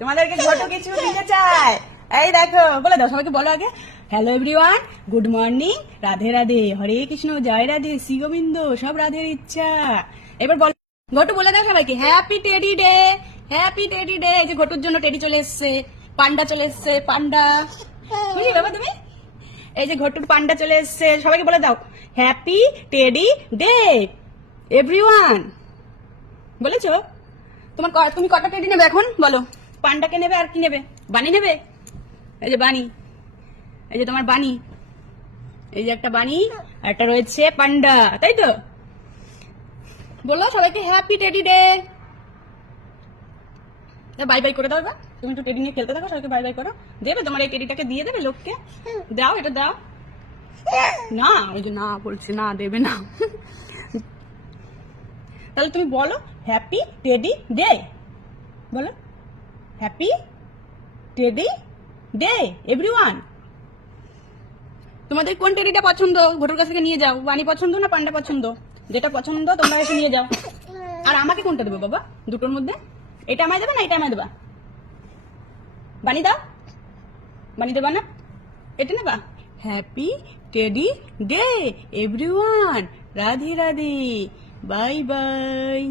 তোমাদেরকে ঘটু কিছু দিতে চায়। এই দেখো, বলে দাও সবাইকে, বলো আগে। Hello everyone, good morning, Radhe Radhe, Hare Krishna, জয় রাধে, শ্রী গোবিন্দ, সব রাধের ইচ্ছা। এবার বল, ঘটু বলে দাও সবাইকে happy teddy day, happy teddy day. এই যে ঘটুর জন্য টেডি চলে এসছে, পান্ডা চলে এসছে, পান্ডা। বুঝলি বাবা তুমি? এই যে ঘটুর পান্ডা চলে এসছে, সবাইকে বলে দাও হ্যাপি টেডি ডে এভরিওয়ান। বলেছো? তুমি কটা টেডি নেবে এখন বলো? পান্ডাকে নেবে আর কি নেবে? বানি নেবে? এই যে বানি, এই যে তোমার বানি, এই যে একটা বানি আর একটা রয়েছে পান্ডা, তাই তো? বলো সবাইকে happy teddy day. Bye bye করে দাও এবার। তুমি একটু টেডি নিয়ে খেলতে থাকো, সবাইকে বাই বাই করো। দেবে তোমার এই টেডিটাকে, দিয়ে দেবে লোককে? দাও, এটা দাও। না, ওই যে না বলছে, না দেবে না। তাহলে তুমি বলো হ্যাপি টেডি ডে, বলো হ্যাপি টেডি ডে এভরিওয়ান। তোমাদের কোন টেডিটা পছন্দ? ঘটুর কাছ থেকে নিয়ে যাও। বানি পছন্দ না পান্ডা পছন্দ? যেটা পছন্দ তোমরা এসে নিয়ে যাও। আর আমাকে কোনটা দেবে বাবা দুটোর মধ্যে? এটা আমায় দেবে না এটা আমায় দেবা? বানি দাও, বানি দেবা না? এটা নেবা? Happy teddy day everyone, Radhe Radhe, bye bye.